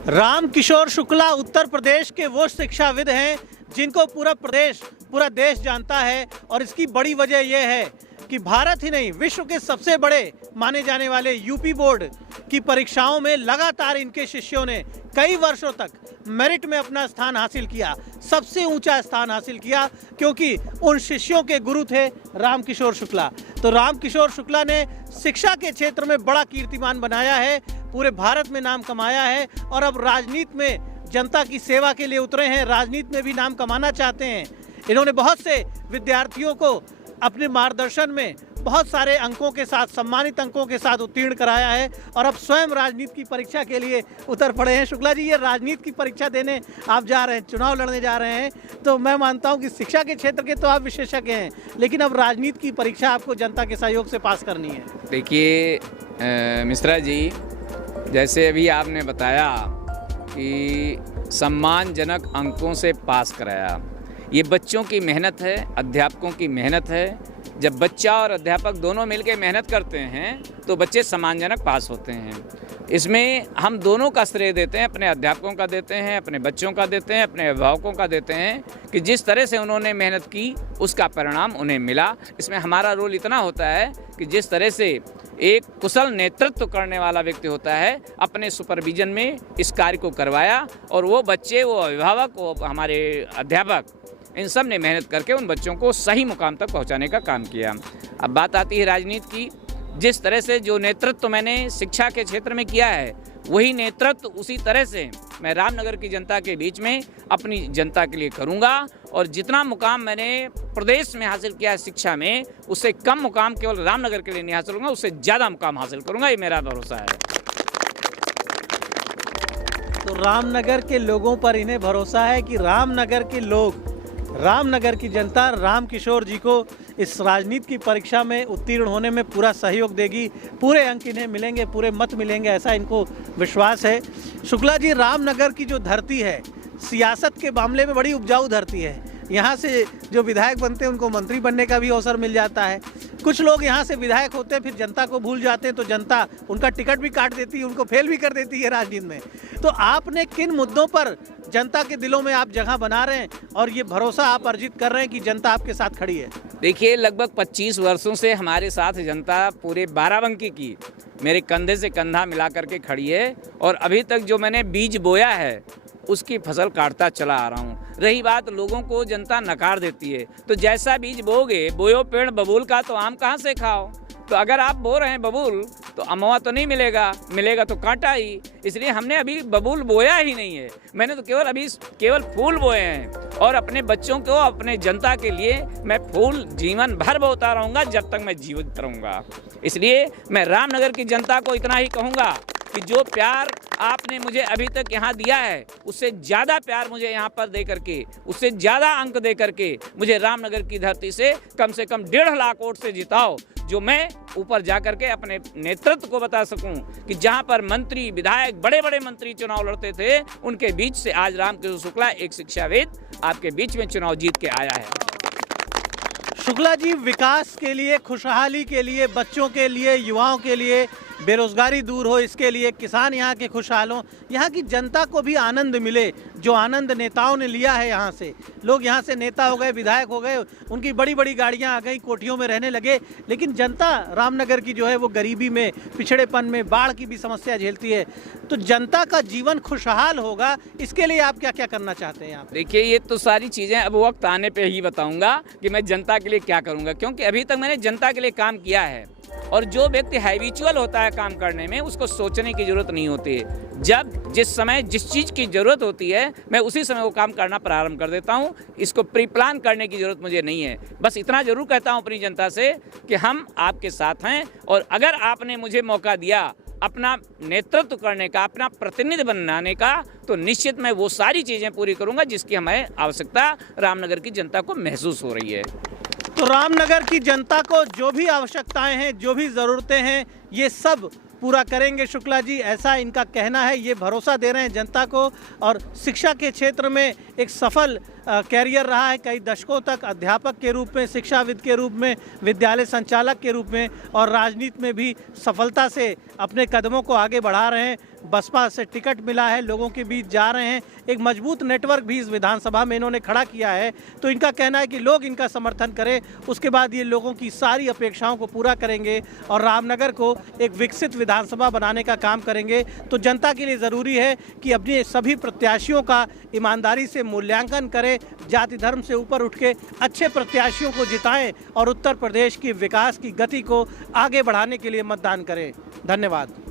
रामकिशोर शुक्ला उत्तर प्रदेश के वो शिक्षाविद हैं जिनको पूरा देश जानता है। और इसकी बड़ी वजह यह है कि भारत ही नहीं, विश्व के सबसे बड़े माने जाने वाले यूपी बोर्ड की परीक्षाओं में लगातार इनके शिष्यों ने कई वर्षों तक मेरिट में अपना स्थान हासिल किया, सबसे ऊंचा स्थान हासिल किया, क्योंकि उन शिष्यों के गुरु थे रामकिशोर शुक्ला। तो रामकिशोर शुक्ला ने शिक्षा के क्षेत्र में बड़ा कीर्तिमान बनाया है, पूरे भारत में नाम कमाया है और अब राजनीति में जनता की सेवा के लिए उतरे हैं, राजनीति में भी नाम कमाना चाहते हैं। इन्होंने बहुत से विद्यार्थियों को अपने मार्गदर्शन में बहुत सारे अंकों के साथ, सम्मानित अंकों के साथ उत्तीर्ण कराया है और अब स्वयं राजनीति की परीक्षा के लिए उतर पड़े हैं। शुक्ला जी, ये राजनीति की परीक्षा देने आप जा रहे हैं, चुनाव लड़ने जा रहे हैं, तो मैं मानता हूं कि शिक्षा के क्षेत्र के तो आप विशेषज्ञ हैं, लेकिन अब राजनीति की परीक्षा आपको जनता के सहयोग से पास करनी है। देखिए मिश्रा जी, जैसे अभी आपने बताया कि सम्मानजनक अंकों से पास कराया, ये बच्चों की मेहनत है, अध्यापकों की मेहनत है। जब बच्चा और अध्यापक दोनों मिलकर मेहनत करते हैं तो बच्चे सम्मानजनक पास होते हैं। इसमें हम दोनों का श्रेय देते हैं, अपने अध्यापकों का देते हैं, अपने बच्चों का देते हैं, अपने अभिभावकों का देते हैं कि जिस तरह से उन्होंने मेहनत की उसका परिणाम उन्हें मिला। इसमें हमारा रोल इतना होता है कि जिस तरह से एक कुशल नेतृत्व करने वाला व्यक्ति होता है, अपने सुपरविजन में इस कार्य को करवाया और वो बच्चे, वो अभिभावक, वो हमारे अध्यापक, इन सब ने मेहनत करके उन बच्चों को सही मुकाम तक पहुंचाने का काम किया। अब बात आती है राजनीति की। जिस तरह से जो नेतृत्व मैंने शिक्षा के क्षेत्र में किया है, वही नेतृत्व उसी तरह से मैं रामनगर की जनता के बीच में अपनी जनता के लिए करूंगा। और जितना मुकाम मैंने प्रदेश में हासिल किया है शिक्षा में, उससे कम मुकाम केवल रामनगर के लिए नहीं हासिल करूंगा, उससे ज़्यादा मुकाम हासिल करूंगा, ये मेरा भरोसा है। तो रामनगर के लोगों पर इन्हें भरोसा है कि रामनगर के लोग, रामनगर की जनता रामकिशोर जी को इस राजनीति की परीक्षा में उत्तीर्ण होने में पूरा सहयोग देगी, पूरे अंक इन्हें मिलेंगे, पूरे मत मिलेंगे, ऐसा इनको विश्वास है। शुक्ला जी, रामनगर की जो धरती है सियासत के मामले में बड़ी उपजाऊ धरती है। यहाँ से जो विधायक बनते हैं उनको मंत्री बनने का भी अवसर मिल जाता है। कुछ लोग यहाँ से विधायक होते हैं, फिर जनता को भूल जाते हैं, तो जनता उनका टिकट भी काट देती है, उनको फेल भी कर देती है राजनीति में। तो आपने किन मुद्दों पर जनता के दिलों में आप जगह बना रहे हैं और ये भरोसा आप अर्जित कर रहे हैं कि जनता आपके साथ खड़ी है? देखिए, लगभग 25 वर्षों से हमारे साथ जनता पूरे बाराबंकी की मेरे कंधे से कंधा मिला करके खड़ी है और अभी तक जो मैंने बीज बोया है उसकी फसल काटता चला आ रहा हूँ। रही बात लोगों को जनता नकार देती है, तो जैसा बीज बोगे, बोयो पेड़ बबूल का तो आम कहाँ से खाओ। तो अगर आप बो रहे हैं बबूल तो अमवा तो नहीं मिलेगा, मिलेगा तो कांटा ही। इसलिए हमने अभी बबूल बोया ही नहीं है, मैंने तो केवल फूल बोए हैं और अपने बच्चों को, अपने जनता के लिए मैं फूल जीवन भर बोता रहूँगा जब तक मैं जीवित रहूँगा। इसलिए मैं रामनगर की जनता को इतना ही कहूँगा कि जो प्यार आपने मुझे अभी तक यहाँ दिया है, उससे ज़्यादा प्यार मुझे यहाँ पर दे करके, उससे ज़्यादा अंक दे करके मुझे रामनगर की धरती से कम 1.5 लाख वोट से जिताओ, जो मैं ऊपर जा करके अपने नेतृत्व को बता सकूं कि जहां पर मंत्री, विधायक, बड़े बड़े मंत्री चुनाव लड़ते थे, उनके बीच से आज रामकिशोर शुक्ला एक शिक्षाविद आपके बीच में चुनाव जीत के आया है। शुक्ला जी, विकास के लिए, खुशहाली के लिए, बच्चों के लिए, युवाओं के लिए, बेरोजगारी दूर हो इसके लिए, किसान यहाँ के खुशहाल हों, यहाँ की जनता को भी आनंद मिले, जो आनंद नेताओं ने लिया है यहाँ से। लोग यहाँ से नेता हो गए, विधायक हो गए, उनकी बड़ी बड़ी गाड़ियाँ आ गई, कोठियों में रहने लगे, लेकिन जनता रामनगर की जो है वो गरीबी में, पिछड़ेपन में, बाढ़ की भी समस्या झेलती है। तो जनता का जीवन खुशहाल होगा, इसके लिए आप क्या क्या करना चाहते हैं? आप देखिए, ये तो सारी चीज़ें अब वक्त आने पे ही बताऊंगा कि मैं जनता के लिए क्या करूंगा, क्योंकि अभी तक मैंने जनता के लिए काम किया है। और जो व्यक्ति हैबिचुअल होता है काम करने में, उसको सोचने की जरूरत नहीं होती है। जब जिस समय जिस चीज़ की ज़रूरत होती है, मैं उसी समय वो काम करना प्रारंभ कर देता हूँ। इसको प्री प्लान करने की ज़रूरत मुझे नहीं है। बस इतना ज़रूर कहता हूँ अपनी जनता से कि हम आपके साथ हैं और अगर आपने मुझे मौका दिया अपना नेतृत्व करने का, अपना प्रतिनिधि बनाने का, तो निश्चित मैं वो सारी चीज़ें पूरी करूँगा जिसकी हमें आवश्यकता रामनगर की जनता को महसूस हो रही है। तो रामनगर की जनता को जो भी आवश्यकताएं हैं, जो भी ज़रूरतें हैं, ये सब पूरा करेंगे शुक्ला जी, ऐसा इनका कहना है। ये भरोसा दे रहे हैं जनता को। और शिक्षा के क्षेत्र में एक सफल कैरियर रहा है कई दशकों तक, अध्यापक के रूप में, शिक्षाविद के रूप में, विद्यालय संचालक के रूप में, और राजनीति में भी सफलता से अपने कदमों को आगे बढ़ा रहे हैं। बसपा से टिकट मिला है, लोगों के बीच जा रहे हैं, एक मजबूत नेटवर्क भी इस विधानसभा में इन्होंने खड़ा किया है। तो इनका कहना है कि लोग इनका समर्थन करें, उसके बाद ये लोगों की सारी अपेक्षाओं को पूरा करेंगे और रामनगर को एक विकसित विधानसभा बनाने का काम करेंगे। तो जनता के लिए ज़रूरी है कि अपने सभी प्रत्याशियों का ईमानदारी से मूल्यांकन करें, जाति धर्म से ऊपर उठ के अच्छे प्रत्याशियों को जिताएं और उत्तर प्रदेश की विकास की गति को आगे बढ़ाने के लिए मतदान करें। धन्यवाद।